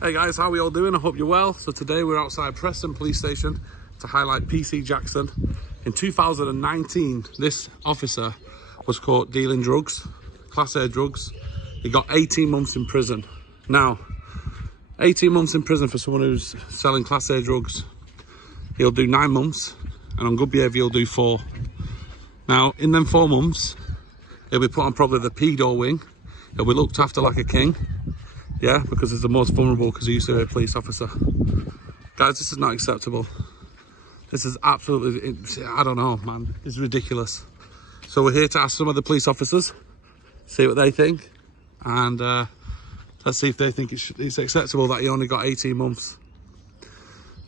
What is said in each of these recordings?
Hey guys, how are we all doing? I hope you're well. So today we're outside Preston police station to highlight PC Jackson. In 2019, this officer was caught dealing drugs, Class A drugs. He got 18 months in prison. Now, 18 months in prison for someone who's selling Class A drugs. He'll do 9 months, and on good behaviour he'll do 4. Now, in them 4 months, he'll be put on probably the pedo wing. He'll be looked after like a king. Yeah, because he's the most vulnerable because he used to be a police officer. Guys, this is not acceptable. This is absolutely, I don't know, man. It's ridiculous. So we're here to ask some of the police officers, see what they think. And let's see if they think it's acceptable that he only got 18 months.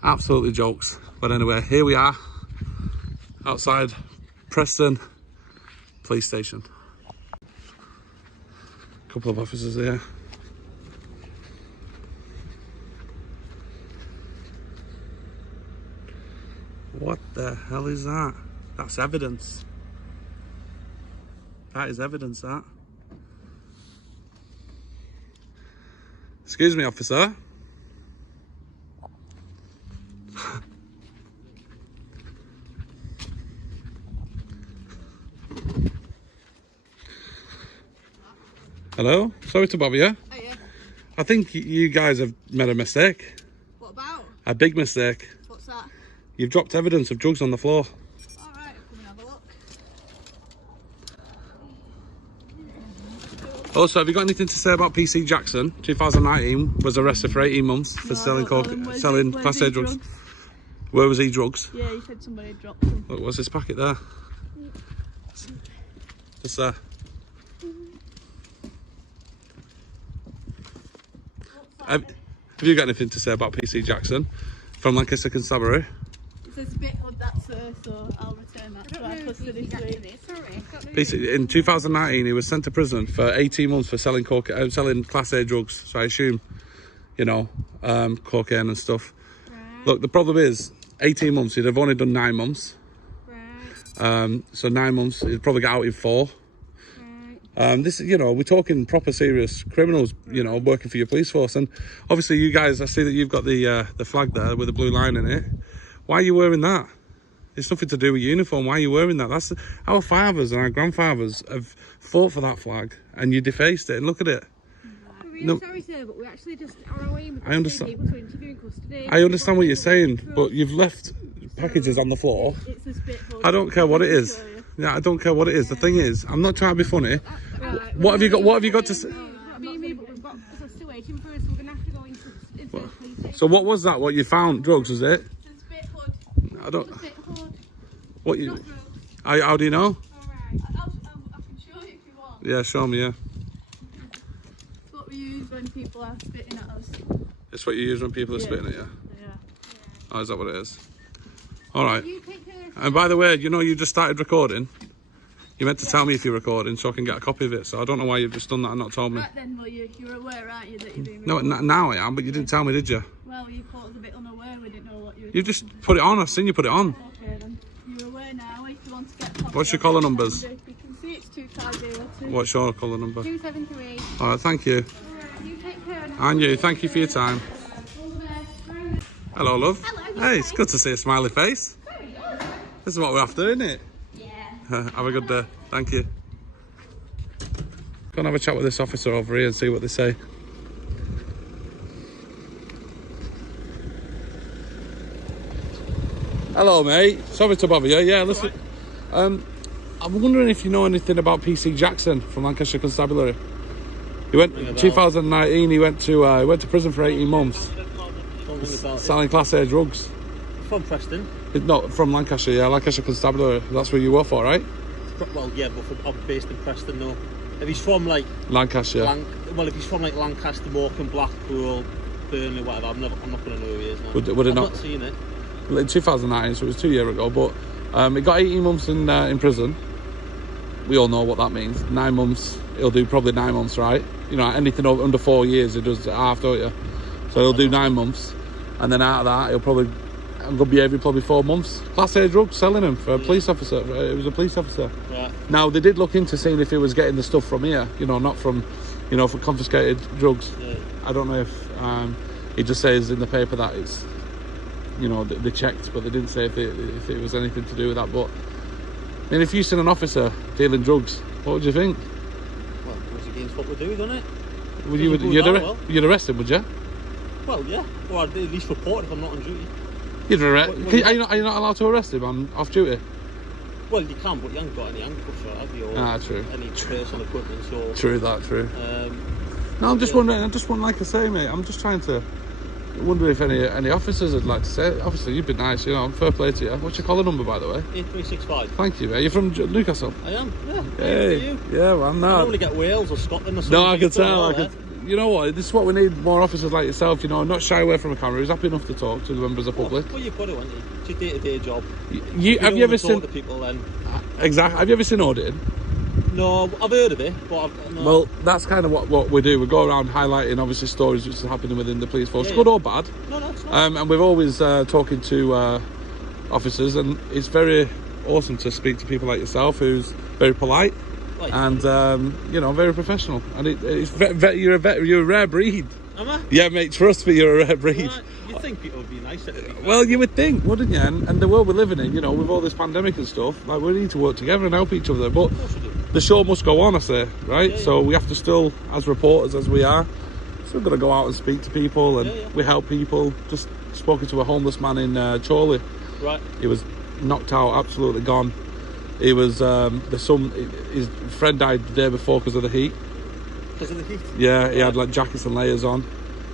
Absolutely jokes. But anyway, here we are, outside Preston police station. A couple of officers here. What the hell is that? That's evidence. That is evidence, that. Excuse me, officer. Hello? Sorry to bother you. Oh, yeah. I think you guys have made a mistake. What about? A big mistake. What's that? You've dropped evidence of drugs on the floor. Alright, come and have a look. Also, have you got anything to say about PC Jackson? 2019 was arrested for 18 months for selling Class A drugs. Where was he drugs? Yeah, he said somebody dropped them. Look, what's this packet there? Just there. Have you got anything to say about PC Jackson from Lancaster Constabulary? It says a bit of that, sir, so I'll return that to our custody suite. In 2019, he was sent to prison for 18 months for selling Class A drugs. So I assume, you know, cocaine and stuff. Right. Look, the problem is, 18 months, he'd have only done 9 months. Right. So 9 months, he'd probably get out in 4. This, you know, we're talking proper serious criminals, you know, working for your police force. And obviously you guys, I see that you've got the flag there with the blue line in it. Why are you wearing that? It's nothing to do with uniform. Why are you wearing that? That's our fathers and our grandfathers have fought for that flag, and you defaced it. And look at it. We're really sorry, sir, but we actually just are away with I understand. people to interview in custody. I understand what you're saying, but you've left packages on the floor. It's a spit. I don't care what it is. Yeah, I don't care what it is. The thing is, I'm not trying to be funny. Right. What have you got? What have you got to say? Still waiting for us. We're gonna have to go into the police station. So what was that? What you found? Drugs, was it? It's a spit hood. I don't. It's a spit hood. What you? How do you know? All right. I can show you if you want. Yeah, show me. Yeah. It's what we use when people are spitting at us. It's what you use when people are spitting at you. Yeah. Oh, is that what it is? All right. You take care of And by the way, you know, you just started recording. You meant to tell me if you're recording so I can get a copy of it. So I don't know why you've just done that and not told me. Right then, well, you're aware, aren't you, that you're being No, now I am, but you didn't tell me, did you? Well, you caught us a bit unaware. We didn't know what you were You just put it on. I've seen you put it on. Okay, then. You're aware now. If you want to get a copy What's your of collar it, numbers? You can see it's 2502. What's your colour number? 273. All right, thank you. Alright, you take care. And you, thank you for your time. Hello, love. Hello. Hey, it's good to see a smiley face. This is what we're after, isn't it? Yeah. Have a good day. Thank you. Go and have a chat with this officer over here and see what they say. Hello, mate. Sorry to bother you. Yeah, listen. I'm wondering if you know anything about PC Jackson from Lancaster Constabulary. He went 2019. He went to prison for 18 months. Selling Class A drugs. From Preston? Not from Lancashire, yeah, Lancaster Constabulary. That's where you work for, right? Well, yeah, but I'm based in Preston, though. If he's from, like... Lancashire. If he's from, like, Lancaster, Morecambe, Blackpool, Burnley, whatever, I'm not going to know who he is now. Would it I've not? not seen it. In 2009, so it was 2 years ago, but he got 18 months in prison. We all know what that means. 9 months, he'll do probably 9 months, right? You know, anything under 4 years, he does half, don't you? So he'll do 9 months, and then out of that, he'll probably, on good behaviour, probably 4 months. Class A drugs, selling him for a police officer. It was a police officer. Right. Now, they did look into seeing if he was getting the stuff from here, you know, not from, you know, for confiscated drugs. Yeah. I don't know if, It just says in the paper that it's, you know, they checked, but they didn't say if it was anything to do with that. But I mean, if you seen an officer dealing drugs, what would you think? Well, it was against what we do, doesn't it? You'd arrest him, would you? Well, yeah. Or I'd at least report if I'm not on duty. You'd arrest. Are you not allowed to arrest him on off duty? Well, you can, but you haven't got any handcuffs, right? Have you? Or True. Any personal equipment, so... True. No, I'm just wondering. Like I say, mate, I'm just trying to wonder if any officers would like to say. Obviously, you've been nice, you know. Fair play to you. What's your collar number, by the way? 8365. Thank you, mate. You're from Newcastle. I am. Yeah. Hey. You? Yeah, well, I'm I not. normally get Wales or Scotland or something. No, I can tell. You know what? This is what we need. More officers like yourself. You know, not shy away from a camera. He's happy enough to talk to the members of the public. Well, you've got to, haven't you? It's your day-to-day job. Have you ever seen? To people, then... Exactly. Have you ever seen Audit? No, I've heard of it, but no. Well, that's kind of what we do. We go around highlighting, obviously, stories which are happening within the police force, good or bad. No, it's not. And we're always talking to officers, and it's very awesome to speak to people like yourself, who's very polite and you know, very professional. And you're a rare breed. Am I? Yeah, mate. Trust me, you're a rare breed. Right. You'd think people would be nicer to people. Well, you would think, wouldn't you? And the world we're living in, you know, with all this pandemic and stuff, like, we need to work together and help each other. But the show must go on, I say, right? So we have to still, as reporters as we are, still got to go out and speak to people, and we help people. Just spoken to a homeless man in Chorley. Right. He was knocked out, absolutely gone. He was his friend died the day before because of the heat. Because of the heat? Yeah, he had like jackets and layers on,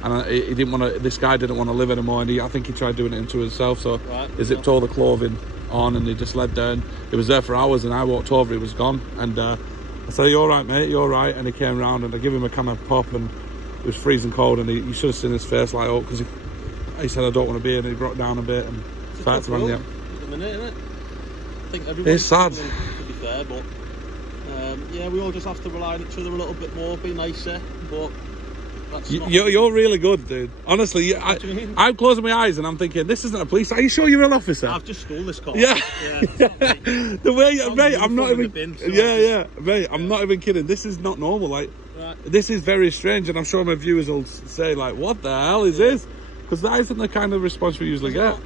and he didn't want to. This guy didn't want to live anymore, and I think he tried doing it to himself. So he zipped all the clothing on, and he just led down. He was there for hours, and I walked over. He was gone, and I said, "You all right, mate? You all right?" And he came round, and I gave him a kind of pop, and it was freezing cold, and you should have seen his face light up because he said, "I don't want to be here," and he broke down a bit and started to run the. I think everyone's sad. To be fair, but yeah, we all just have to rely on each other a little bit more, be nicer. But that's you're really good, dude. Honestly, I'm closing my eyes and I'm thinking, this isn't a police. Are you sure you're an officer? I've just stole this car. Yeah. The way, mate, I'm not even. Mate, I'm yeah. not even kidding. This is not normal. Like, this is very strange, and I'm sure my viewers will say, like, what the hell is this? Because that isn't the kind of response we usually get.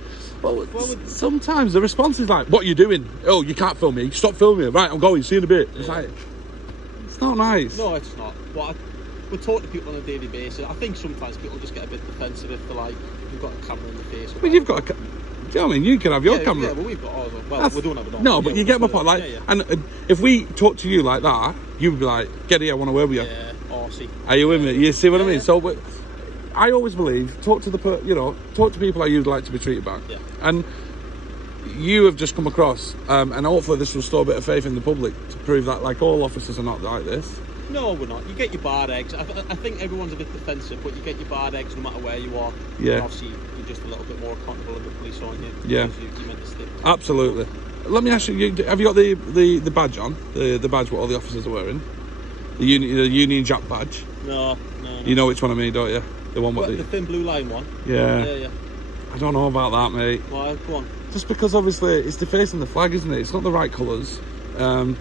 Well, sometimes the response is like, what are you doing? Oh, you can't film me. Stop filming me. Right, I'm going. See you in a bit. It's like, it's not nice. No, it's not. But we talk to people on a daily basis. I think sometimes people just get a bit defensive if they're like, you've got a camera in the face. But you've got a... Do you know what I mean? You can have your camera. Yeah, but we've got ours. Well, we don't have it on. No, but you get my point. Like, and if we talk to you like that, you would be like, get here, I want to work with you. Yeah, Arsey. Are you with me? You see what I mean? So, I always believe, talk to people how you'd like to be treated back. Yeah. And you have just come across, and hopefully this will restore a bit of faith in the public to prove that, like, all officers are not like this. No, we're not. You get your bad eggs. I think everyone's a bit defensive, but you get your bad eggs no matter where you are. Yeah. And obviously, you're just a little bit more accountable in the police, aren't you? Yeah. You meant to stick. Absolutely. Let me ask you, have you got the badge on? The badge what all the officers are wearing? The Union Jack badge? No. You know which one I mean, don't you? The one with the thin blue line one? Yeah. Yeah. I don't know about that, mate. Why? Go on. Just because obviously it's defacing the flag, isn't it? It's not the right colours. And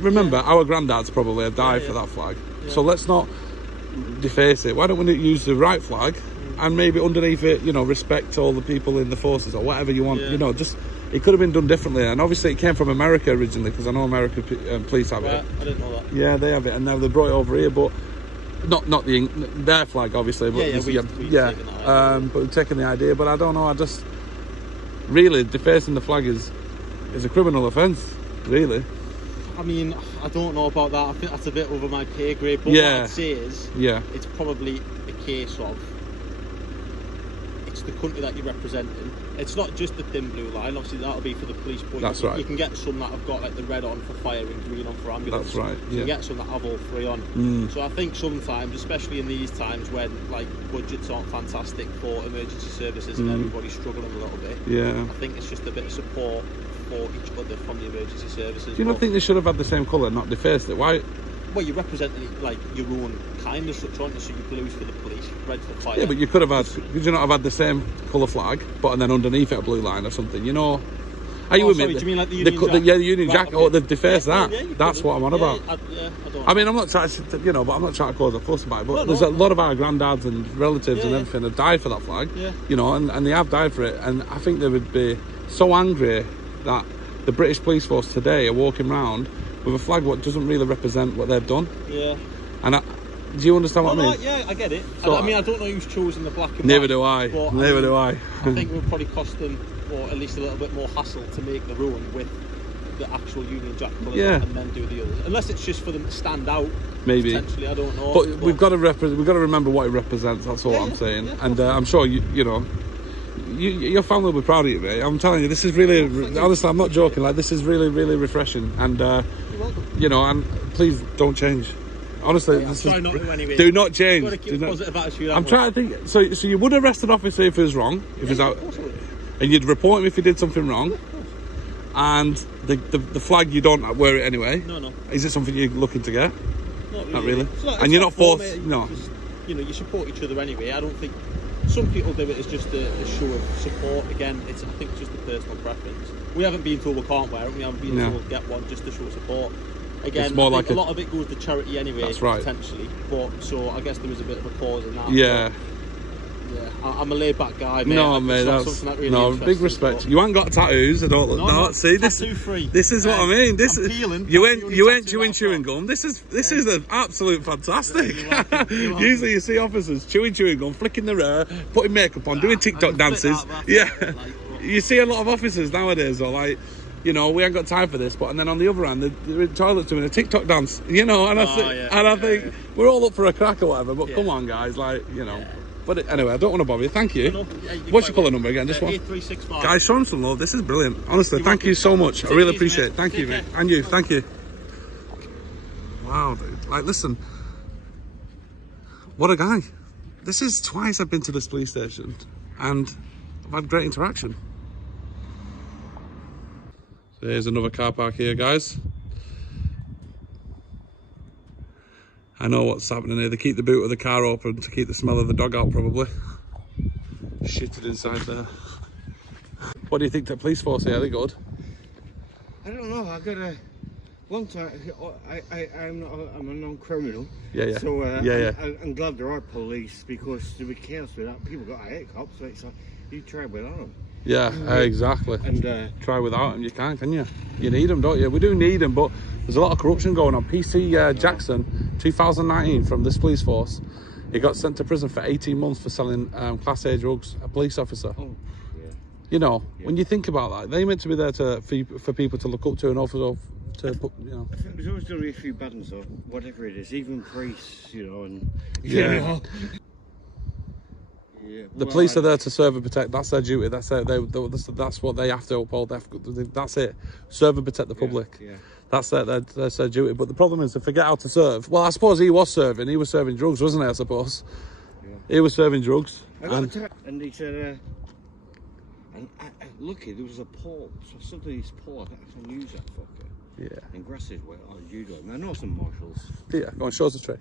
remember, our granddads probably have died for that flag. Yeah. So let's not deface it. Why don't we use the right flag and maybe underneath it, you know, respect all the people in the forces or whatever you want. You know, just it could have been done differently. And obviously it came from America originally, because I know American police have it. I didn't know that. Yeah, they have it, and now they brought it over here, but not their flag, obviously. But but we've taken the idea. But I don't know. I just really defacing the flag is a criminal offence, really. I mean, I don't know about that. I think that's a bit over my pay grade. But what I'd say is, it's probably a case of it's the country that you're representing. It's not just the thin blue line. Obviously, that'll be for the police. But that's right. You can get some that have got like the red on for fire and green on for ambulance. That's right. You can get some that have all three on. So I think sometimes, especially in these times when like budgets aren't fantastic for emergency services and everybody's struggling a little bit. Yeah. I think it's just a bit of support for each other from the emergency services. Do you not think they should have had the same colour, not defaced it? Why? Well, you're representing like your own kind of such, aren't you? So you blues for the police, red for fire. Yeah, but you could have had. Could you not have had the same colour flag, but and then underneath it a blue line or something? You know. Are you with me? Do you mean like the Union Jack? Yeah, the Union Jack. Okay. Oh, they've defaced Yeah, that. yeah, That's what I'm on about. I don't I mean, I'm not trying to, you know, but I'm not trying to cause a fuss about it. But there's a lot of our granddads and relatives and everything have died for that flag. Yeah. You know, and they have died for it. And I think they would be so angry that the British police force today are walking around with a flag what doesn't really represent what they've done. Yeah. And do you understand what I mean? Yeah, I get it. So, I mean, I don't know who's chosen the black and white. Neither do I. Neither do I. I think it would probably cost them, or at least a little bit more hassle to make the ruin with the actual Union Jack colours and then do the others. Unless it's just for them to stand out. Maybe. Potentially, I don't know. But we've got to remember what it represents. That's all I'm saying. Yeah, and I'm sure you know. Your family will be proud of you, mate. I'm telling you, this is really, honestly, I'm not joking. Like, this is really, really refreshing. And you know, and please don't change. Honestly, anyway. Do not change. Got to keep a positive attitude. I'm trying to think. So you would arrest an officer if he was wrong, if he's out, and you'd report him if he did something wrong. And the flag, you don't wear it anyway. No. Is it something you're looking to get? Not really. And you're not forced. No. You know, you support each other anyway. I don't think. Some people do it as just a show of support. Again, I think it's just a personal preference. We haven't been told we can't wear it. We haven't been told to get one just to show support. Again, it's more like a lot of it goes to charity anyway. That's right. Potentially, but so I guess there was a bit of a cause in that. Yeah. I'm a laid back guy, mate. No, mate, really big respect. You ain't got tattoos. I don't look. No, see this. Free. This is what I mean. This is you ain't chewing gum. This is an absolute fantastic. Usually you see officers chewing gum, flicking their hair, putting makeup on, doing TikTok dances. You see a lot of officers nowadays are like, you know, we ain't got time for this. But and then on the other hand, they're in toilets doing a TikTok dance. You know, and I think we're all up for a crack or whatever. But come on, guys, like, you know. But anyway, I don't want to bother you. Thank you. What's your colour number again? Just one. 8365. Guys, show them some love. This is brilliant. Honestly, thank you so much. I really appreciate it. Thank you, mate. And you. Thank you. Wow, dude. Like, listen. What a guy. This is twice I've been to this police station. And I've had great interaction. So here's another car park here, guys. I know what's happening here. They keep the boot of the car open to keep the smell of the dog out, probably. Shitted inside there. What do you think to the police force here? Are they good? I don't know. I got a long time. I'm a non-criminal. Yeah. So I'm glad there are police, because to be chaos with that, people got hate cops. So it's like you try without them. Yeah, exactly. And try without them, you can't, can you? You need them, don't you? We do need them, but there's a lot of corruption going on. PC Jackson, 2019, from this police force, he got sent to prison for 18 months for selling Class A drugs, a police officer. Oh, yeah. You know, when you think about that, they meant to be there for people to look up to and also to put, you know. There's always going to be a few bad ones, though, whatever it is, even priests, you know, and The police are there to serve and protect. That's their duty. That's what they have to uphold. That's it. Serve and protect the public. That's their duty. But the problem is, they forget how to serve. Well, I suppose he was serving. He was serving drugs, wasn't he? I suppose. He was serving drugs. And he said, lucky there was a pole. So suddenly this pole, I can use that fucker. Yeah. And grasses were judo. I know some marshals. Yeah. Go on, show us the trick.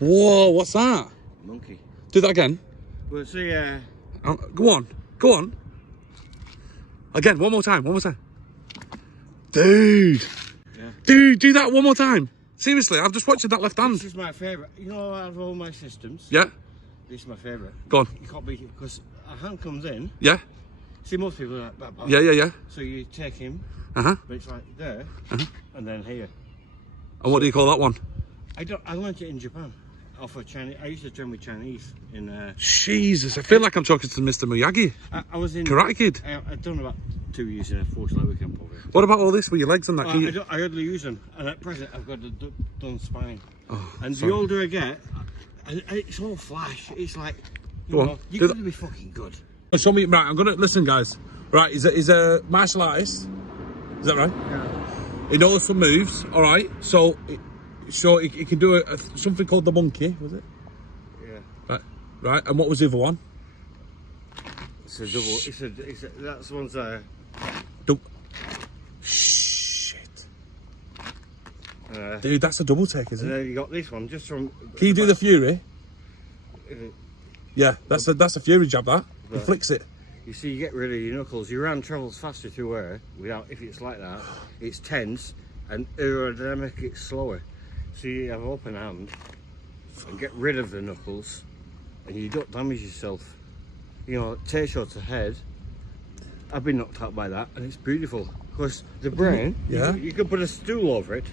Whoa, what's that? Monkey. Do that again. Well, see, go on. Again, one more time. Dude. Yeah. Dude, do that one more time. Seriously, I've just watched that left hand. This is my favourite. You know, out of all my systems. Yeah. This is my favourite. Go on. You can't beat it, because a hand comes in. Yeah. See, most people are like that. Yeah. So you take him. But it's like there. And then here. And what do you call that one? I learned it in Japan. Off of Chinese. I used to train with Chinese in. Jesus, I feel like I'm talking to Mr. Miyagi. I was in Karate Kid. I've done about 2 years in a force like weekend probably. What about all this with your legs and that? I hardly use them, and at present I've got a done spine. And the older I get, it's all flash. It's like you're going to be fucking good. Show me, right? I'm gonna listen, guys. Right, he's a martial artist. Is that right? Yeah. He knows some moves. All right, so he can do something called the monkey, was it? Yeah. Right. And what was the other one? It's a double. That's one's Shit. Dude, that's a double take, isn't it? And then you got this one just from. Can you do the Fury? Yeah, that's a Fury jab. That he flicks it. You see, you get rid of your knuckles. Your hand travels faster through air. Without, if it's like that, it's tense, and aerodynamic, it's slower. So you have open hand and get rid of the knuckles, and you don't damage yourself. You know, tear shots ahead. I've been knocked out by that, and it's beautiful. Because the brain, you can put a stool over it,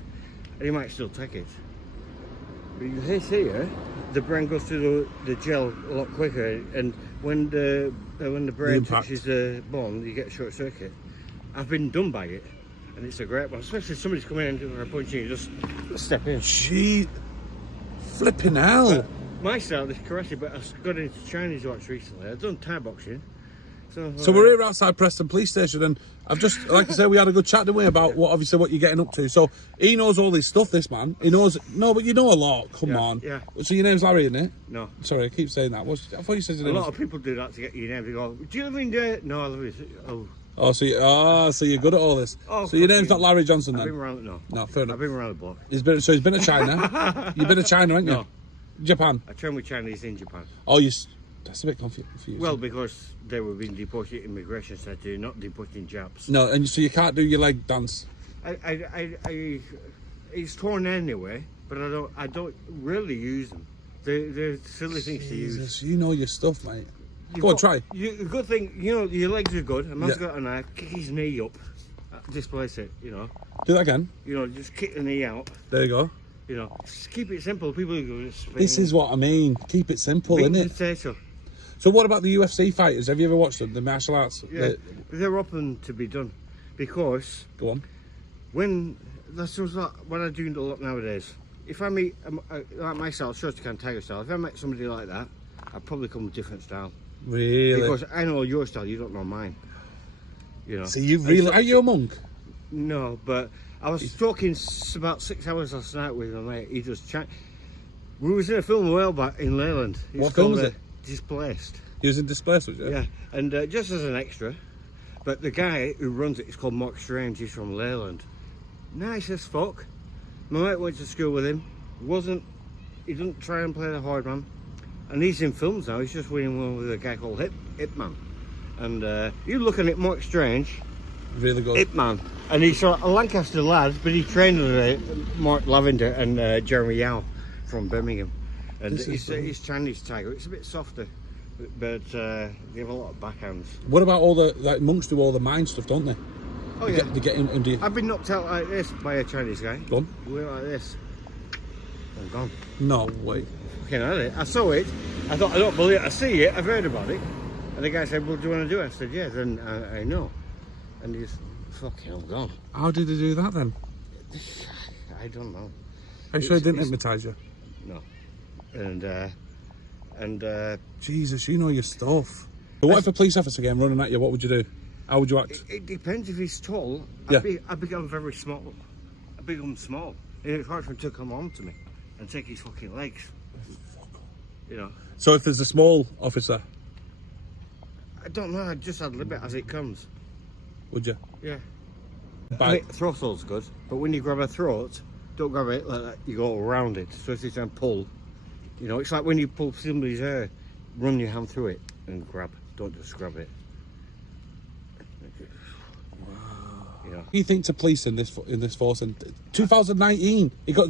and you might still take it. But you hit here, the brain goes through the gel a lot quicker, and when the brain touches the bone, you get a short circuit. I've been done by it, and it's a great one. Especially if somebody's coming in for a punch, and you just step in. Gee, flipping hell! My style is karate, but I've got into Chinese arts recently. I've done Thai boxing. So we're here outside Preston Police Station, and I've just, like I said, we had a good chat, didn't we, about what you're getting up to. So he knows all this stuff, this man. He knows, no, but you know a lot. Come on. Yeah. So your name's Larry, isn't it? No. Sorry, I keep saying that. I thought you said your name. A lot of people do that to get your name. They go, "Do you live in there?" No, I live in. Oh, so you're good at all this. Oh, so your name's not Larry Johnson then? I've been around. No, fair enough. I've been around the block. He's been to China. You've been to China, haven't you? No. Japan. I trained with Chinese in Japan. Oh, that's a bit confusing. Well, because they were being deported, immigration said they're not deporting Japs. No, and so you can't do your leg dance. It's torn anyway, but I don't really use them. They're silly things to use. You know your stuff, mate. Go on, try. The good thing, you know, your legs are good. A man's got a knife, kick his knee up, displace it, you know. Do that again. You know, just kick the knee out. There you go. You know, just keep it simple. People who go spin. This is what I mean. Keep it simple, Big innit? potato. So what about the UFC fighters? Have you ever watched them, the martial arts? Yeah, they're open to be done. Because... Go on. When I do a lot nowadays, if I meet, like myself, Shotokan Tiger style, if I met somebody like that, I'd probably come with a different style. Really? Because I know your style, you don't know mine. You know. So you really... Are you a monk? No, but I was talking about 6 hours last night with my mate. He does chat. We was in a film a while back in Leyland. What film was it? Displaced. He was in Displaced, was you? Yeah, and just as an extra, but the guy who runs it is called Mark Strange. He's from Leyland. Nice as fuck. My mate went to school with him. He didn't try and play the hard man. And he's in films now. He's just winning one with a guy called Hip Man. And you're looking at Mark Strange. Really good. Hip Man. And he's a Lancaster lad, but he trained with Mark Lavender and Jeremy Yao from Birmingham. And he's Chinese tiger. It's a bit softer, but they have a lot of backhands. What about all the monks do all the mind stuff, don't they? Oh yeah. They get into. I've been knocked out like this by a Chinese guy. Go on. We went like this. I'm gone. No way. Fucking had it. I saw it. I thought, I don't believe it. I see it. I've heard about it. And the guy said, "Well, do you want to do it?" I said, "Yes." And I know. And he's fucking, I'm gone. How did they do that then? I don't know. Are you sure he didn't hypnotise you? No. And Jesus, you know your stuff. But what if a police officer came running at you? What would you do? How would you act? It depends. If he's tall, Yeah. I become very small. I become small. And it's hard for him to come on to me and take his fucking legs. You know. So if there's a small officer, I don't know. I just ad lib it as it comes. would you? Yeah. I mean, throat hold's good, but when you grab a throat, don't grab it like that. You go around it. So if you try and pull, you know, it's like when you pull somebody's hair, run your hand through it and grab. Don't just grab it. You know. What do you think to police in this force? In 2019, he got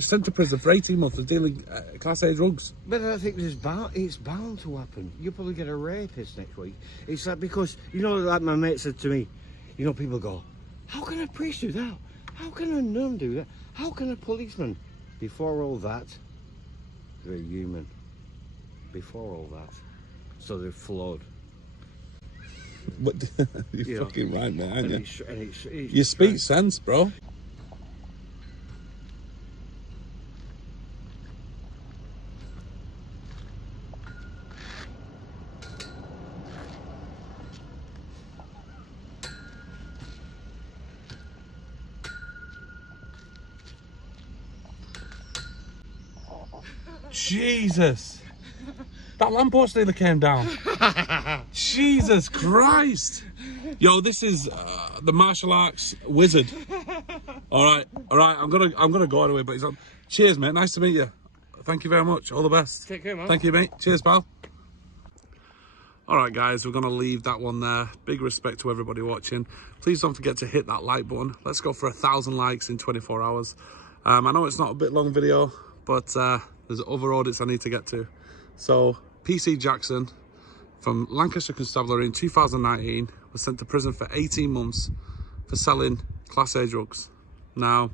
sent to prison for 18 months for dealing Class A drugs. But I think it's bound to happen. You'll probably get a rapist next week. It's like, because, you know, like my mate said to me, you know, people go, how can a priest do that? How can a nun do that? How can a policeman? Before all that, they're human. Before all that. So they're flawed. But you're fucking right, man, aren't you? It's You speak sense, bro. Jesus. That lamppost nearly came down. Jesus Christ. Yo, this is the martial arts wizard. All right. I'm gonna go anyway, but he's on. Cheers, mate. Nice to meet you. Thank you very much. All the best. Take care, man. Thank you, mate. Cheers, pal. All right, guys, we're going to leave that one there. Big respect to everybody watching. Please don't forget to hit that like button. Let's go for 1,000 likes in 24 hours. I know it's not a bit long video, but there's other audits I need to get to. So PC Jackson from Lancashire Constabulary in 2019 was sent to prison for 18 months for selling Class A drugs. Now,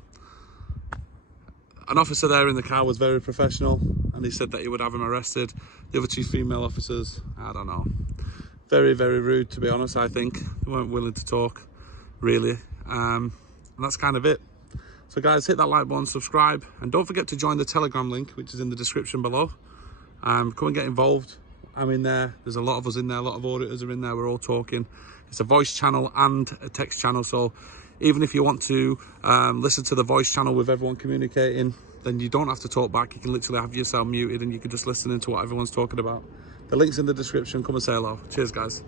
an officer there in the car was very professional and he said that he would have him arrested. The other two female officers, I don't know. Very, very rude, to be honest, I think. They weren't willing to talk, really. And that's kind of it. So guys, hit that like button, subscribe, and don't forget to join the Telegram link, which is in the description below. Come and get involved. I'm in there. There's a lot of us in there. A lot of auditors are in there. We're all talking. It's a voice channel and a text channel. So even if you want to listen to the voice channel with everyone communicating, then you don't have to talk back. You can literally have yourself muted and you can just listen into what everyone's talking about. The link's in the description. Come and say hello. Cheers, guys.